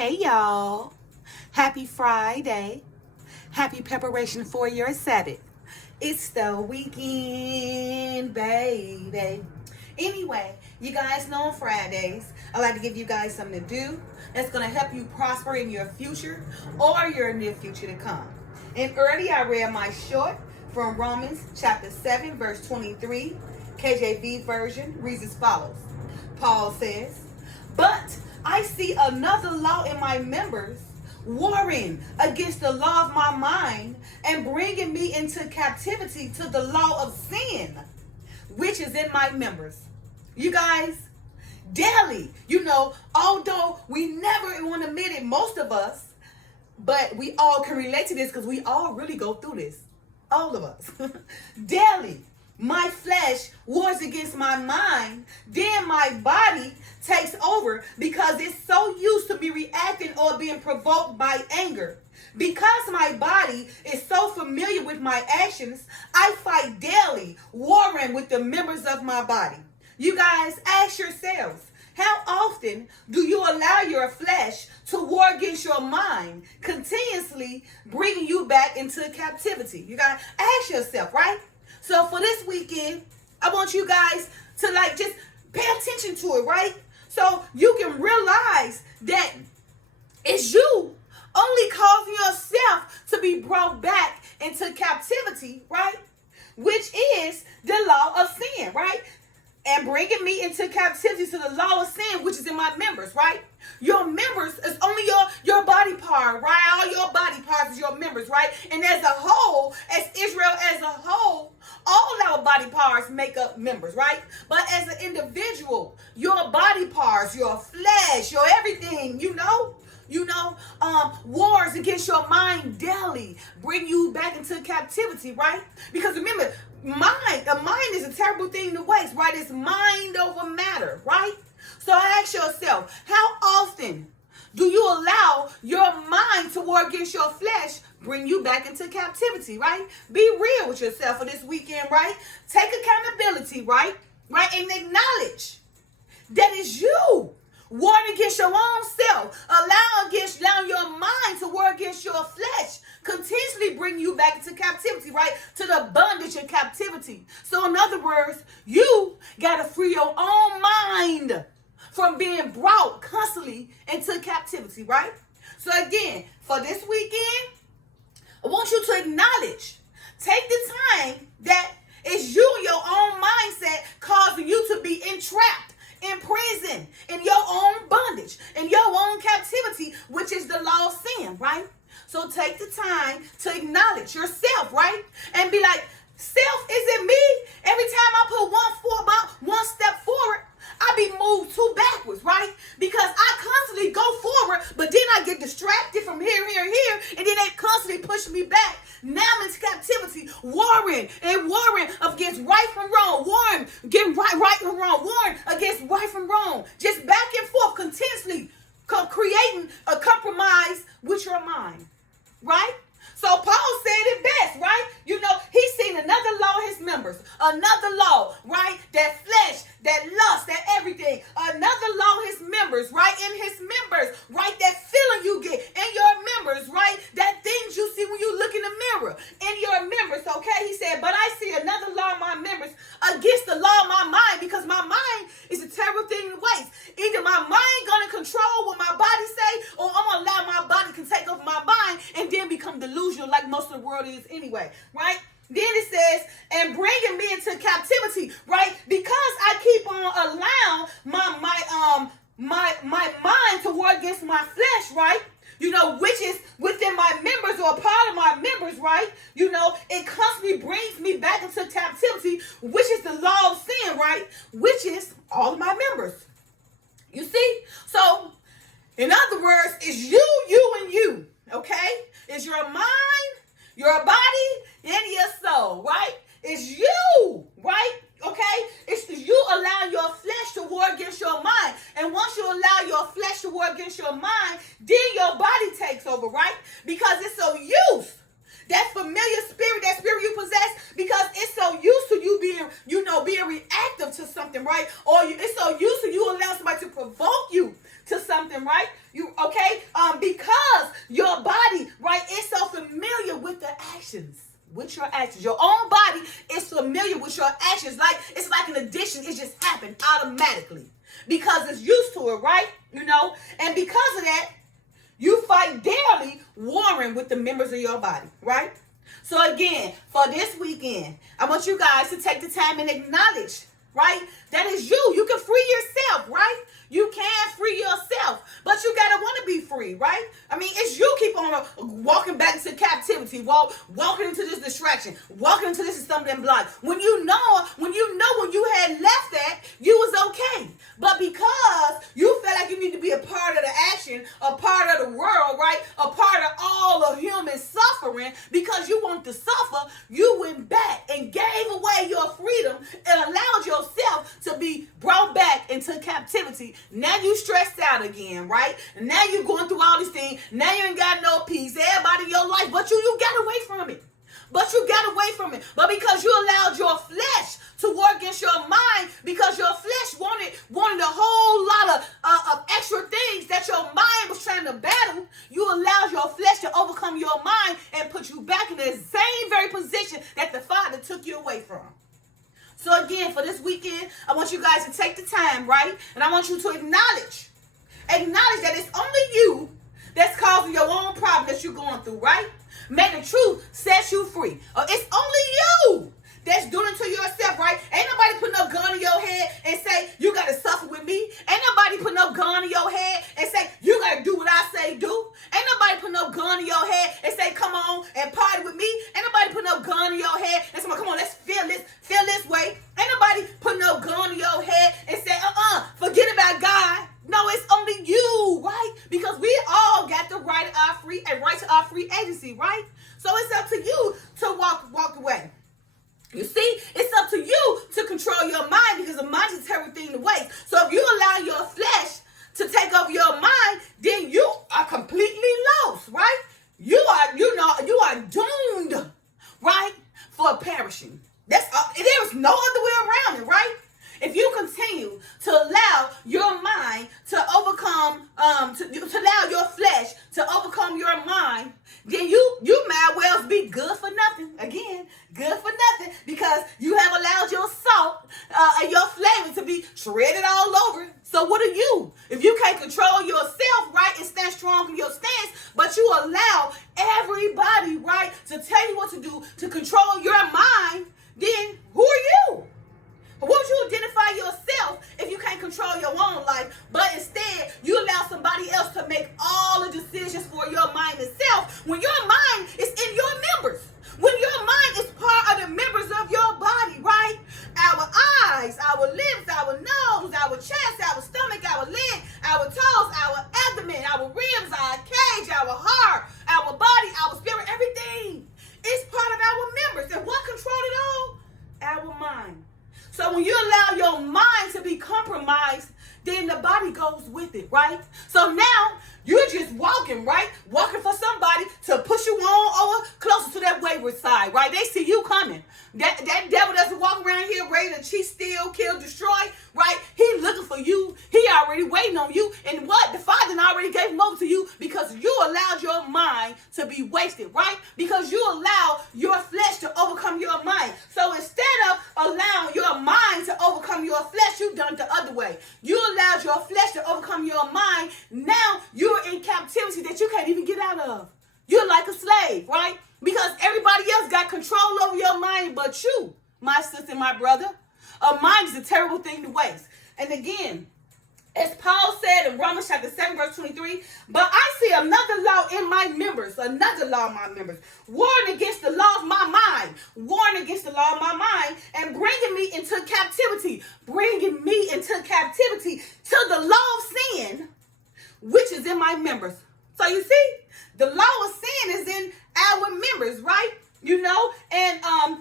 Hey y'all, happy Friday, happy preparation for your Sabbath. It's the weekend, baby. Anyway, you guys know on Fridays, I like to give you guys something to do that's going to help you prosper in your future or your near future to come. And earlier I read my short from Romans chapter 7 verse 23, KJV version reads as follows. Paul says, "But I see another law in my members, warring against the law of my mind and bringing me into captivity to the law of sin, which is in my members." You guys, daily, although we never want to admit it, most of us, but we all can relate to this because we all really go through this. All of us. Daily, my flesh wars against my mind, then my body takes over because it's so used to be reacting or being provoked by anger. Because my body is so familiar with my actions, I fight daily, warring with the members of my body. You guys, ask yourselves, how often do you allow your flesh to war against your mind, continuously bringing you back into captivity? You gotta ask yourself, right? So for this weekend, I want you guys to just pay attention to it, right? So you can realize that it's you only causing yourself to be brought back into captivity, right? Which is the law of sin, right? And bringing me into captivity to the law of sin, which is in my members, right? Your members is only your body part, right? All your body parts is your members, right? And as a whole, as Israel as a whole, all our body parts make up members, right? But as an individual, your body parts, your flesh, your everything, wars against your mind daily bring you back into captivity, right? Because remember, the mind is a terrible thing to waste, right? It's mind over matter, right? So ask yourself, how often do you allow your mind to war against your flesh, bring you back into captivity, right? Be real with yourself for this weekend, right? Take accountability, right? And acknowledge that it's you warring against your own self, allowing your mind to war against your flesh, continuously bring you back into captivity, right? To the bondage and captivity. So in other words, you got to free your own mind from being brought constantly into captivity, right? So again, for this weekend, I want you to acknowledge, take the time that it's you, your own mindset, causing you to be entrapped, in prison, in your own bondage, in your own captivity, which is the law of sin, right? So take the time to acknowledge yourself, right? And be like, self, is it me? Every time I put one step forward, I be moved two backwards, right? Because I constantly go forward, but then I get distracted from here, and then they constantly push me back. Now I'm in captivity, warring against right from wrong, warring, getting right from wrong, warring against right from wrong. Just back and forth, continuously creating a compromise with your mind, right? So Paul said it best, right? He's seen another law in his members, another law, right? That flesh, that lust, that everything, another law in his members, right? In his members, right? That feeling you get in your members, right? That things you see when you look in the mirror, in your members, okay? He said, but I see another law in my members against the law of my mind, because my mind is a terrible thing to waste. Either my mind gonna control what my body say, or I'm gonna allow my body to take over my mind and then become delusional like most of the world is anyway, right? Then it says, and bringing me into captivity, right? Because I keep on allowing my mind to war against my flesh, right? Which is within my members or part of my members, right? It constantly brings me back into captivity, which is the law of sin, right? Which is all of my members. You see? So, in other words, it's you, and you, okay? It's your mind, your body, and your soul, right? It's you, right? Okay? It's you allow your flesh to war against your mind. And once you allow your flesh to war against your mind, then your body takes over, right? Because it's so used. That familiar spirit, that spirit you possess, because it's so used to you being reactive to something, right? Or it's so used to you allowing somebody to provoke you to something, right? You okay? with your actions. Your own body is familiar with your actions. It's like an addiction. It just happened automatically because it's used to it, right? And because of that, you fight daily warring with the members of your body, right? So again, for this weekend, I want you guys to take the time and acknowledge, right? That is you. You can free yourself, right? You can free yourself, but you gotta want to be free, right? I mean, it's you keep on walking back into captivity, walking into this distraction, walking into this stumbling block. When you know when you had left that, you was okay. But because you felt like you need to be a part of the action, a part of the world, right? A part of all of human suffering, because you want to suffer, you went back and gave away your freedom and allowed yourself to be brought back into captivity. Now you stressed out again, right? And now you're going through all these things. Now you ain't got no peace. Everybody in your life, but you got away from it. But because you allowed your flesh to war against your mind, because your flesh wanted a whole lot of extra things that your mind was trying to battle, you allowed your flesh to overcome your mind and put you back in the same very position that the Father took you away from. So again, for this weekend, I want you guys to take the time, right? And I want you to acknowledge that it's only you that's causing your own problem that you're going through, right? May the truth set you free. It's only you that's doing it to yourself, right? Ain't nobody putting no gun in your head and say, you got to suffer with me. Ain't nobody putting no gun in your head and say, you got to do what I say do. Ain't nobody putting no gun in your head and say, come on and party with me. Ain't nobody putting no gun in your head and say, come on, let's feel this way. Ain't nobody putting no gun in your head and say, forget about God. No, it's only you, right? Because we all got the right to our free agency, right? So it's up to you to walk away. You see, it's up to you to control your mind, because the mind is a terrible thing to waste. So if you allow your flesh to take over your mind, then you are completely lost, right? You are doomed, right, for perishing. There is no other way around it, right? If you continue to allow your mind to overcome, to allow your flesh to overcome your mind, then you might well be good for nothing. Again, good for nothing, because you have allowed your salt and your flavor to be shredded all over. So what are you? If you can't control yourself, right, and stand strong in your stance, but you allow everybody, right, to tell you what to do, to control your mind, then who are you? Won't you identify yourself if you can't control your own life, but instead you allow somebody else to make all the decisions for your mind itself, when your mind is in your members, when your mind is part of the members of your body, right? Our eyes, our lips, our nose, our chest, our stomach, our leg, our toes, our abdomen, our ribs, our cage, our heart, our body, our spirit, everything is part of our members. And what controls it all? Our mind. So when you allow your mind to be compromised, then the body goes with it, right? So now you're just walking, right? Walking for somebody to push you on over closer to that wayward side, right? They see you coming. That devil that's walking around here ready to cheat, steal, kill, destroy, right? He looking for you. He already waiting on you. And what? The Father already gave him over to you because you allowed your mind to be wasted, right? Because you allow your flesh to overcome your mind. So instead of allowing your mind to overcome your flesh, you done it the other way. You allowed your flesh to overcome your mind. Now you're in captivity that you can't even get out of. You're like a slave, right? Because everybody else got control over your mind but you, my sister, my brother. A mind is a terrible thing to waste. And again, as Paul said in Romans chapter 7, verse 23, but I see another law in my members, warring against the law of my mind, and bringing me into captivity to the law of sin, which is in my members. So you see, the law of sin is in our members, right? And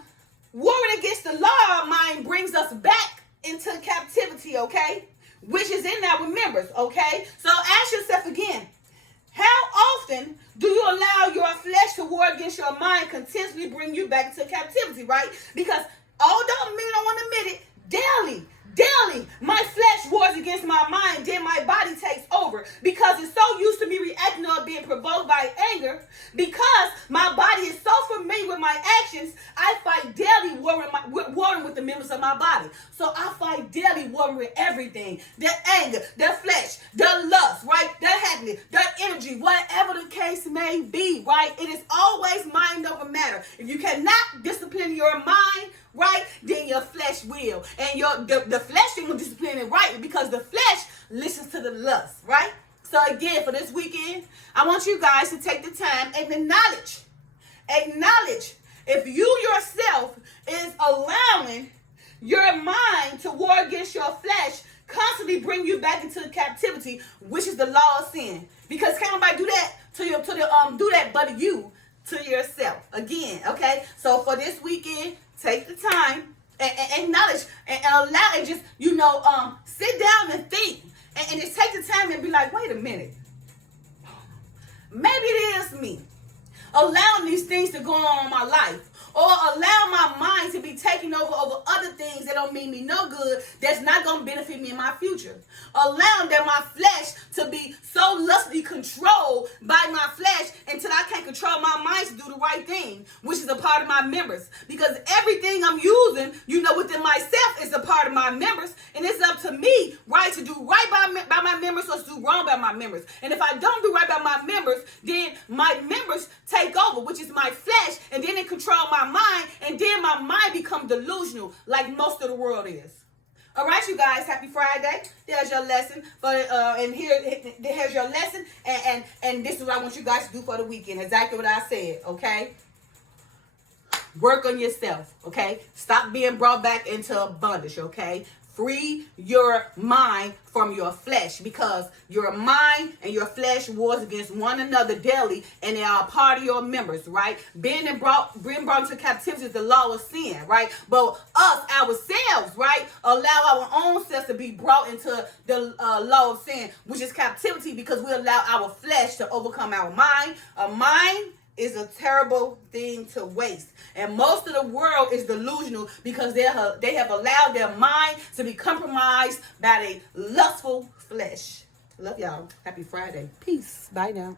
warring against the law of mind brings us back into captivity, okay? Which is in our members, okay? So ask yourself again, how often do you allow your flesh to war against your mind continuously bring you back into captivity, right? Because although many don't want to admit it, daily, my flesh wars against my mind, then my body takes over because it's so used to me reacting or being provoked by anger, because my body is so familiar with my actions, I fight daily warring with the members of my body. So I fight daily warring with everything. The anger, the flesh, the lust, right? The happiness, the energy, whatever the case may be, right? It is always mind over matter. If you cannot discipline your mind, right, then your flesh will. And the flesh ain't gonna discipline it right, because the flesh listens to the lust, right? So again, for this weekend, I want you guys to take the time and acknowledge if you yourself is allowing your mind to war against your flesh, constantly bring you back into captivity, which is the law of sin. Because can't nobody do that do that but you to yourself. Again, okay? So for this weekend, take the time and acknowledge and allow, and just, sit down and think. And just take the time and be like, wait a minute. Maybe it is me. Allowing these things to go on in my life. Or allow my mind to be taken over other things that don't mean me no good, that's not going to benefit me in my future. Allowing that my flesh to be so lustily controlled by my flesh until I can't control my mind to do the right thing, which is a part of my members. Because everything I'm using, within myself is a part of my members. And it's up to me, right, to do right by my members or to do wrong by my members. And if I don't do right by my members, then my members take over, which is my flesh, and then it control my mind, and then my mind becomes delusional like most of the world is. All right, you guys, happy Friday. There's your lesson and here's your lesson, and this is what I want you guys to do for the weekend. Exactly what I said, okay? Work on yourself, okay? Stop being brought back into bondage, okay? Free your mind from your flesh, because your mind and your flesh wars against one another daily, and they are a part of your members, right? Being brought into captivity is the law of sin, right? But us, ourselves, right, allow our own selves to be brought into the law of sin, which is captivity, because we allow our flesh to overcome our mind. A mind is a terrible thing to waste. And most of the world is delusional, because they have allowed their mind to be compromised by a lustful flesh. Love y'all. Happy Friday. Peace. Bye now.